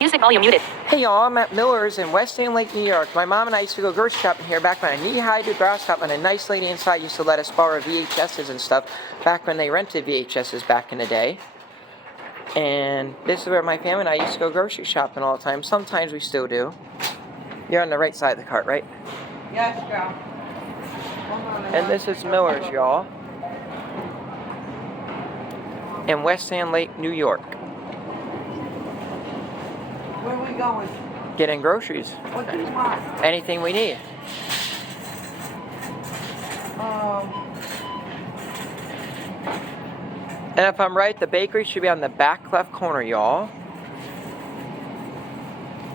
Music volume muted. Hey y'all, I'm at Miller's in West Sand Lake, New York. My mom and I used to go grocery shopping here back when I knee-high to grass shop, and a nice lady inside used to let us borrow VHSs and stuff back when they rented VHSs back in the day. And this is where my family and I used to go grocery shopping all the time. Sometimes we still do. You're on the right side of the cart, right? Yes, girl. And this is Miller's, y'all, in West Sand Lake, New York. Where are we going? Getting groceries. What do you want? Anything we need. And if I'm right, the bakery should be on the back left corner, y'all.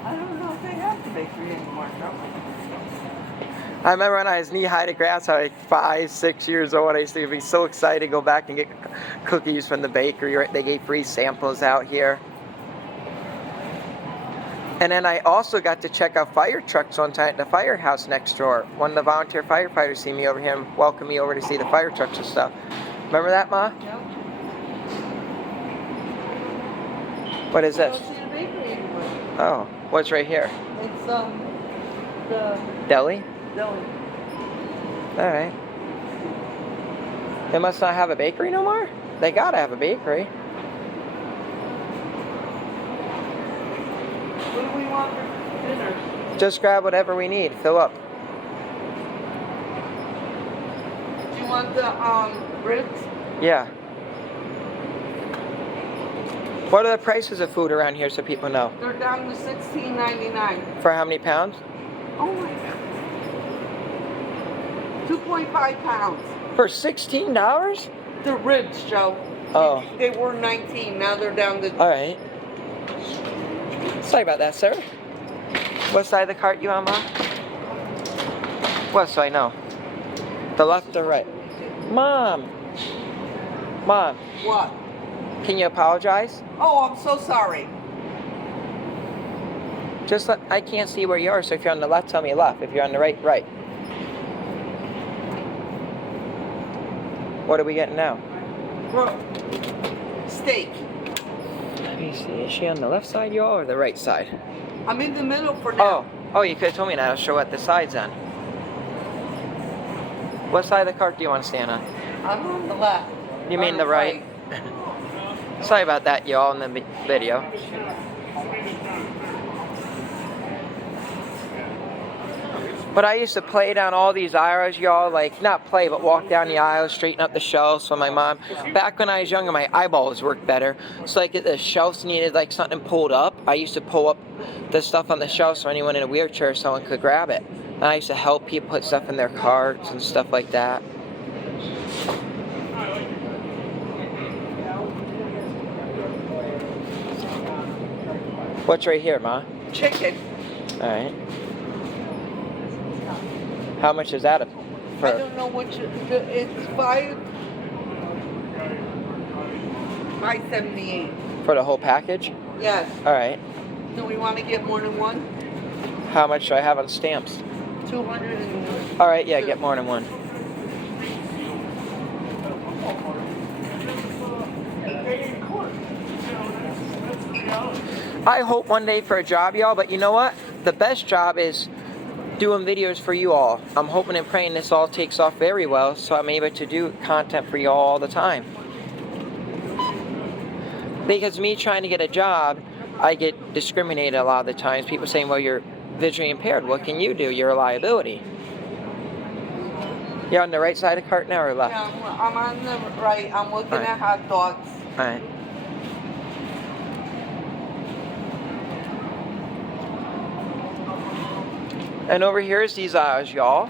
I don't know if they have the bakery anymore, girl. I remember when I was knee-high to grass, I was like 5, 6 years old. I used to be so excited to go back and get cookies from the bakery. Right? They gave free samples out here. And then I also got to check out fire trucks one time at the firehouse next door. One of the volunteer firefighters see me over here and welcomed me over to see the fire trucks and stuff. Remember that, Ma? Yep. What is I this? don't see the bakery anymore. Oh, what's right here? It's the Deli? deli. Alright. They must not have a bakery no more? They gotta have a bakery. What do we want for dinner? Just grab whatever we need. Fill up. Do you want the ribs? Yeah. What are the prices of food around here so people know? They're down to $16.99. For how many pounds? Oh my god. 2.5 pounds. For $16? The ribs, Joe. Oh. They were 19. Now they're down to. Alright. Sorry about that, sir. What side of the cart you on, Mom? What, so I know? The left or right? Mom! Mom, What? can you apologize? Oh, I'm so sorry. Just let, I can't see where you are, so if you're on the left, tell me left. If you're on the right, right. What are we getting now? Steak. Let me see. Is she on the left side, y'all, or the right side? I'm in the middle for now. Oh, you could have told me that. I'll show what the side's on. What side of the cart do you want to stand on? I'm on the left. You mean the right? Sorry about that, y'all, in the video. But I used to play down all these aisles, y'all, like, not play, but walk down the aisles, straighten up the shelves for my mom. Back when I was younger, my eyeballs worked better. So, like, if the shelves needed, like, something pulled up, I used to pull up the stuff on the shelves so anyone in a wheelchair, someone could grab it. And I used to help people put stuff in their carts and stuff like that. What's right here, Ma? Chicken. All right. How much is that I for? don't know what it's $5.78. For the whole package? Yes. All right. Do we want to get more than one? How much do I have on stamps? 200 and. All right, yeah, get more than one. I hope one day for a job, y'all, but you know what? The best job is doing videos for you all. I'm hoping and praying this all takes off very well so I'm able to do content for you all the time. Because me trying to get a job, I get discriminated a lot of the times. People saying, well, you're visually impaired. What can you do? You're a liability. You're on the right side of the cart now or left? Yeah, I'm on the right. I'm looking at hot dogs. All right. And over here is these aisles, y'all.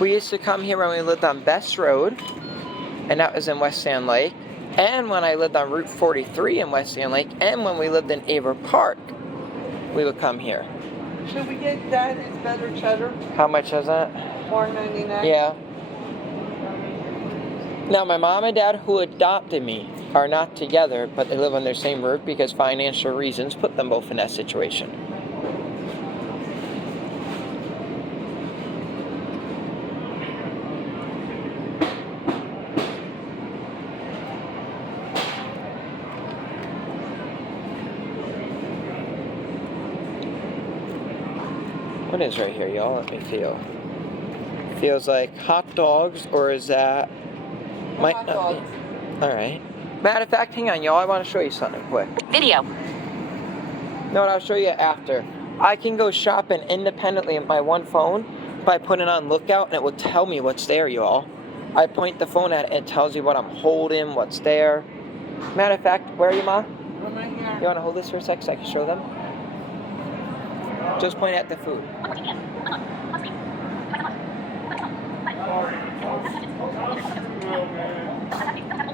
We used to come here when we lived on Best Road, and that was in West Sand Lake. And when I lived on Route 43 in West Sand Lake, and when we lived in Averill Park, we would come here. Should we get that? It's better cheddar. How much is that? $4.99. Yeah. Now, my mom and dad, who adopted me, are not together, but they live on their same roof because financial reasons put them both in that situation. What is right here, y'all? Let me feel. Feels like hot dogs, or is that... Might Hot not dogs. be. Alright. Matter of fact, hang on, y'all. I want to show you something quick. Video. No, I'll show you after. I can go shopping independently on my one phone by putting on Lookout, and it will tell me what's there, y'all. I point the phone at it, it tells you what I'm holding, what's there. Matter of fact, where are you, Ma? I'm right here. You want to hold this for a sec so I can show them? Just point at the food.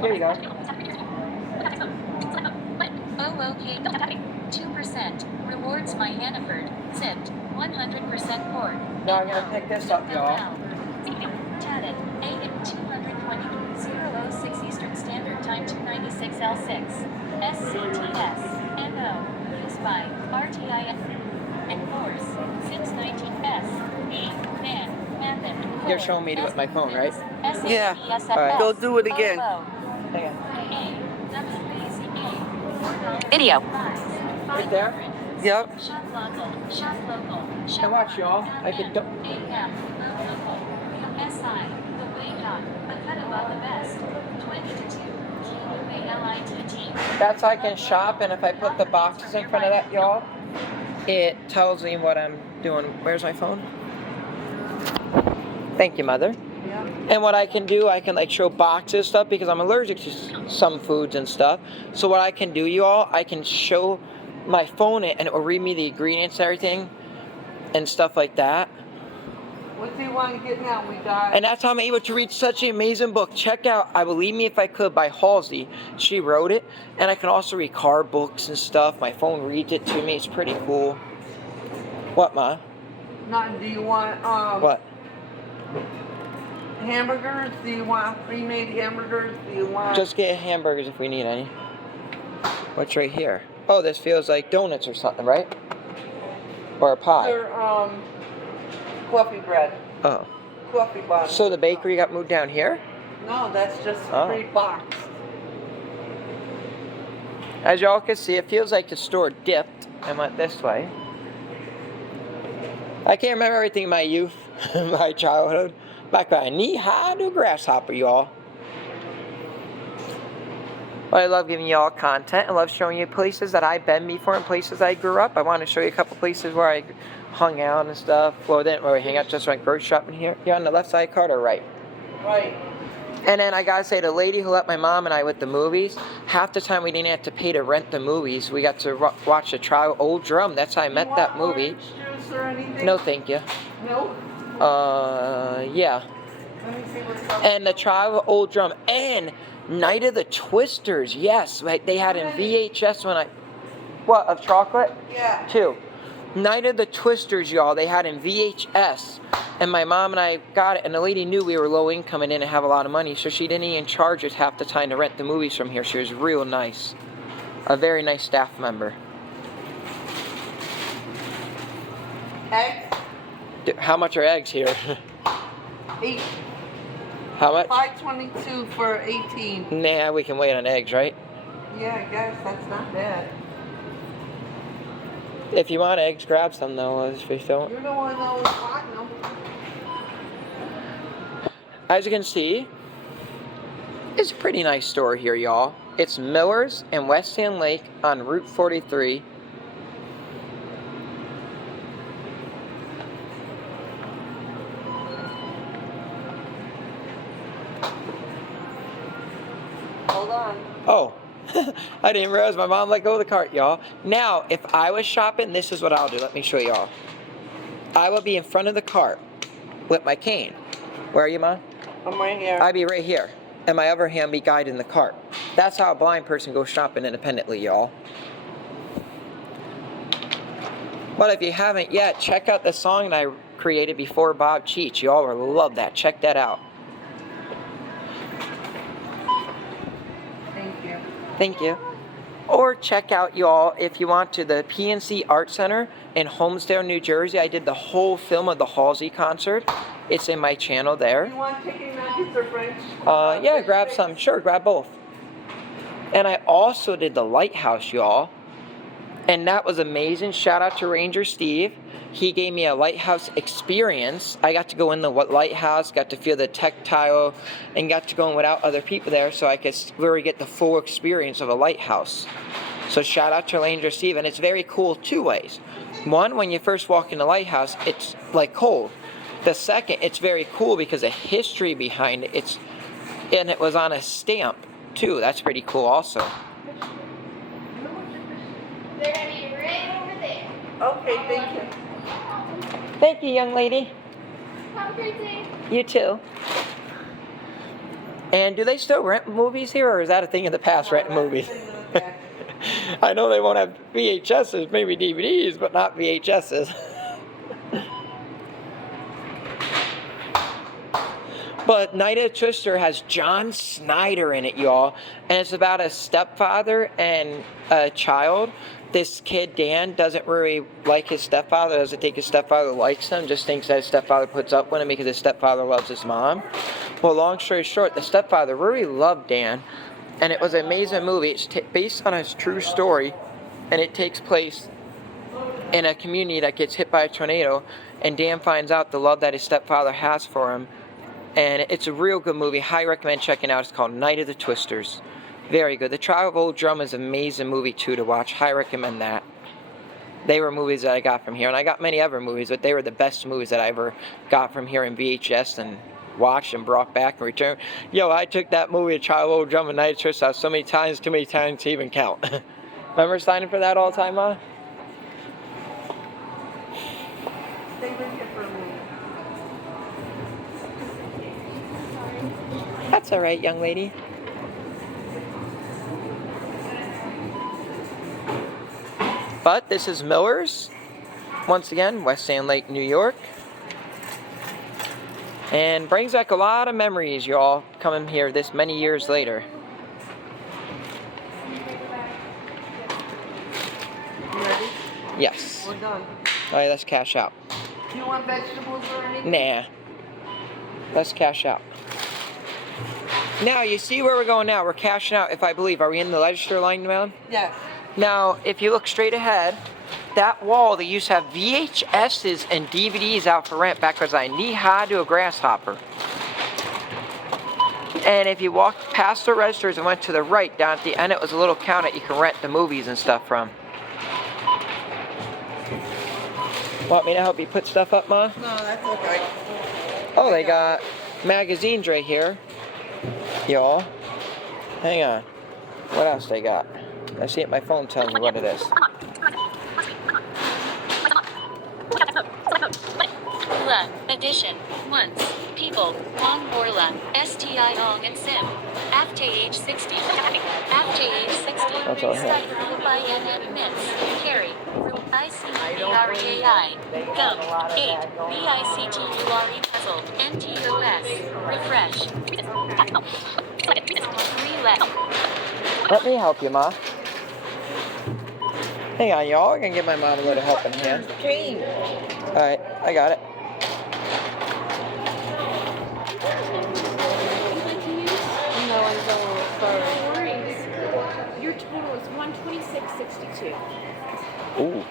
Here you go. Oh, okay. 2%. Rewards my Hannaford. Zipped. 100% cord. Now I'm going to pick this up, y'all. Chatted. 220. 006 Eastern Standard Time 296 L6. SCTS. NO. Used by RTIF. Enforce. 619S. Man. Method. You're showing me with my phone, right? Yeah. Alright. Go do it again. Hang on. Video. Right there? Yep. Shop local. Shop local. Now watch, y'all. I can do... SI. The way done. A cut above the best. 20 to 2. QUALI to the T. That's how I can shop, and if I put the boxes in front of that, y'all, it tells me what I'm doing. Where's my phone? Thank you, Mother. Yep. And what I can do, I can like show boxes stuff because I'm allergic to some foods and stuff. So what I can do, y'all, I can show my phone it and it will read me the ingredients and everything and stuff like that. What do you want to get now? We got. And that's how I'm able to read such an amazing book. Check out I Believe Me If I Could by Halsey. She wrote it. And I can also read car books and stuff. My phone reads it to me. It's pretty cool. What, Ma? Nothing. Do you want What? hamburgers? Do you want pre-made hamburgers? Do you want? Just get hamburgers if we need any. What's right here? Oh, this feels like donuts or something, right? Or a pie. They're, coffee bread, Oh. coffee buns. So the bakery got moved down here? No, that's just Oh. pre-boxed. As y'all can see, it feels like the store dipped and went this way. I can't remember everything in my youth, my childhood. Back when I knee-high to a grasshopper, y'all. But I love giving y'all content. I love showing you places that I've been before and places I grew up. I want to show you a couple places where I hung out and stuff. Well, we didn't really hang out, just went grocery shopping here. You're on the left side card or right? Right. And then I gotta say, the lady who let my mom and I with the movies, half the time we didn't have to pay to rent the movies. We got to watch the Trial Old Drum. That's how I met that movie. Orange juice or anything? No, thank you. No. Yeah. Let me see what's up. And the Trial of Old Drum and Night of the Twisters. Yes, right. They had in VHS when I. What, of chocolate? Yeah. 2. Night of the Twisters, y'all. They had in VHS. And my mom and I got it. And the lady knew we were low income and didn't have a lot of money. So she didn't even charge us half the time to rent the movies from here. She was real nice. A very nice staff member. Eggs? How much are eggs here? 8. How much? $5.22 for 18. Nah, we can wait on eggs, right? Yeah, I guess that's not bad. If you want eggs, grab some though. If you don't. You're the one that was wanting them. As you can see, it's a pretty nice store here, y'all. It's Miller's in West Sand Lake on Route 43. Hold on. Oh, I didn't realize my mom let go of the cart, y'all. Now, if I was shopping, this is what I'll do. Let me show y'all. I would be in front of the cart with my cane. Where are you, Mom? I'm right here. I'd be right here. And my other hand be guiding the cart. That's how a blind person goes shopping independently, y'all. But if you haven't yet, check out the song that I created before Bob Cheech. Y'all will love that. Check that out. Thank you. Thank you. Or check out, y'all, if you want, to the PNC Art Center in Homestead, New Jersey. I did the whole film of the Halsey concert. It's in my channel there. You want chicken nuggets or French? Yeah, grab some. Sure, grab both. And I also did the Lighthouse, y'all. And that was amazing. Shout out to Ranger Steve. he gave me a lighthouse experience. I got to go in the lighthouse, got to feel the tactile, and got to go in without other people there, so I could really get the full experience of a lighthouse. So shout out to Ranger Steve, and it's very cool two ways. One, when you first walk in the lighthouse, it's like cold. The second, it's very cool because the history behind it. And it was on a stamp too. That's pretty cool also. They're gonna be right over there. Okay, thank you. Thank you, young lady. Have a great day. You too. And do they still rent movies here, or is that a thing of the past, renting movies? I know they won't have VHSs, maybe DVDs, but not VHSs. But Night of the Twister has John Snyder in it, y'all. And it's about a stepfather and a child. This kid, Dan, doesn't really like his stepfather, doesn't think his stepfather likes him, just thinks that his stepfather puts up with him because his stepfather loves his mom. Well, long story short, the stepfather really loved Dan. And it was an amazing movie. It's based on a true story. And it takes place in a community that gets hit by a tornado. And Dan finds out the love that his stepfather has for him. And it's a real good movie. Highly recommend checking it out. It's called Night of the Twisters. Very good. The Trial of Old Drum is an amazing movie too to watch. Highly recommend that. They were movies that I got from here. And I got many other movies, but they were the best movies that I ever got from here in VHS and watched and brought back and returned. Yo, I took that movie, The Trial of Old Drum and Night of the Twisters, so many times, too many times to even count. Remember signing for that all the time, Ma? Stay with you for a minute. That's all right, young lady. But this is Miller's. Once again, West Sand Lake, New York. And brings back a lot of memories, y'all, coming here this many years later. You ready? Yes. We're done. All right, let's cash out. Do you want vegetables or anything? Nah. Let's cash out. Now, you see where we're going now. We're cashing out, if I believe. Are we in the register line now? Yes. Now, if you look straight ahead, that wall, they used to have VHSs and DVDs out for rent back as I knee-high to a grasshopper. And if you walked past the registers and went to the right, down at the end, it was a little counter you can rent the movies and stuff from. Want me to help you put stuff up, Ma? No, that's okay. Oh, they got magazines right here. Y'all. Hang on. What else they got? I see it, my phone tells me what it is. La edition. Once. People. Long Borla. STI Ong and Sim. After age 60. After age 60. That's all I have. Study Mix. Carry. ICTBREAI. Gum. 8. BICTURE puzzle. NTOS. Refresh. Relay. Let me help you, Ma. Hang on, y'all. I'm gonna give my mom a little helping hand. Cane. Alright, I got it. No, I'm going sorry. Your total is 126.62. Ooh.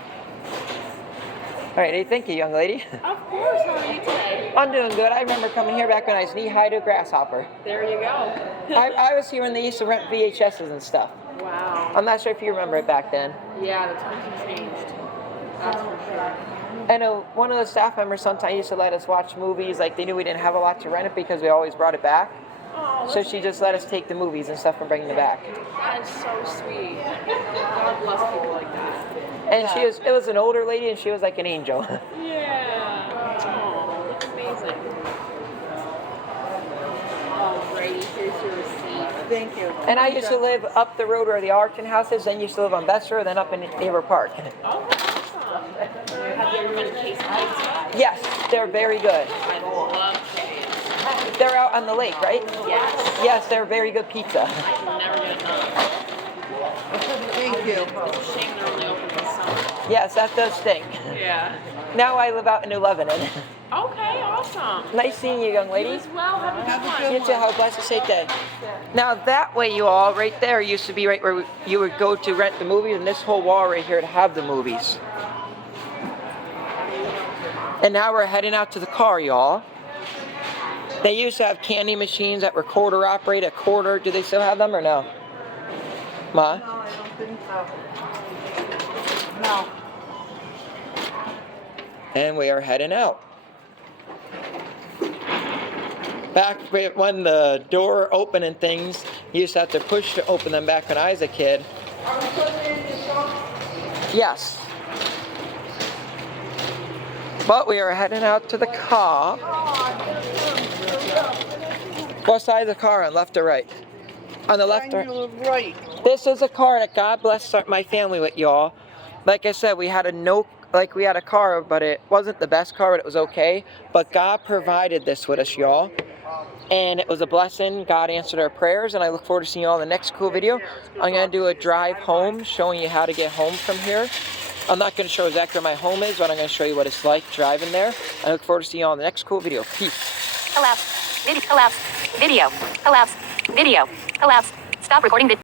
Alright, hey, thank you, young lady. Of course, how are you today? I'm doing good. I remember coming here back when I was knee-high to a grasshopper. There you go. I was here when they used to rent VHSs and stuff. Wow. I'm not sure if you remember it back then. Yeah, the times have changed. That's for sure. I know one of the staff members sometimes used to let us watch movies, like they knew we didn't have a lot to rent it because we always brought it back. Oh, So she just let us take the movies and stuff and bring them back. that is so sweet. God bless people like that. And it was an older lady and she was like an angel. Yeah. Oh, that's amazing. Alrighty, here's your receipt. Thank you. And I used to live up the road where the Arton house is, then used to live on Besser, then up in Neighbor Park. Oh, awesome. Have you ever been to Case Pizza? Yes, they're very good. I love Case. They're out on the lake, right? Yes. Yes, they're very good pizza. I can never get enough. Thank you. It's a shame they're only open this summer. Yes, that does stink. Yeah. Now I live out in New Lebanon. Okay, awesome. Nice seeing you, young You lady. as well. Have a Have good a one. good You too, have a blessed safe day. Now that way, you all, right there used to be right where you would go to rent the movies, and this whole wall right here to have the movies. And now we're heading out to the car, y'all. They used to have candy machines that were quarter operated, a quarter. Do they still have them or no? Ma? No, I don't think so. No. And we are heading out. Back when the door opened and things, you used to have to push to open them back when I was a kid. Are we putting it in the trunk? Yes. But we are heading out to the car. What side of the car, on left or right? On the left or Right. This is a car that God bless my family with, y'all. Like I said, we had a car, but it wasn't the best car, but it was okay. But God provided this with us, y'all. And it was a blessing. God answered our prayers, and I look forward to seeing you all in the next cool video. I'm going to do a drive home, showing you how to get home from here. I'm not going to show exactly where my home is, but I'm going to show you what it's like driving there. I look forward to seeing you all in the next cool video. Peace. Collapse. Video. Collapse. Video. Collapse. Video. Collapse. Stop recording video.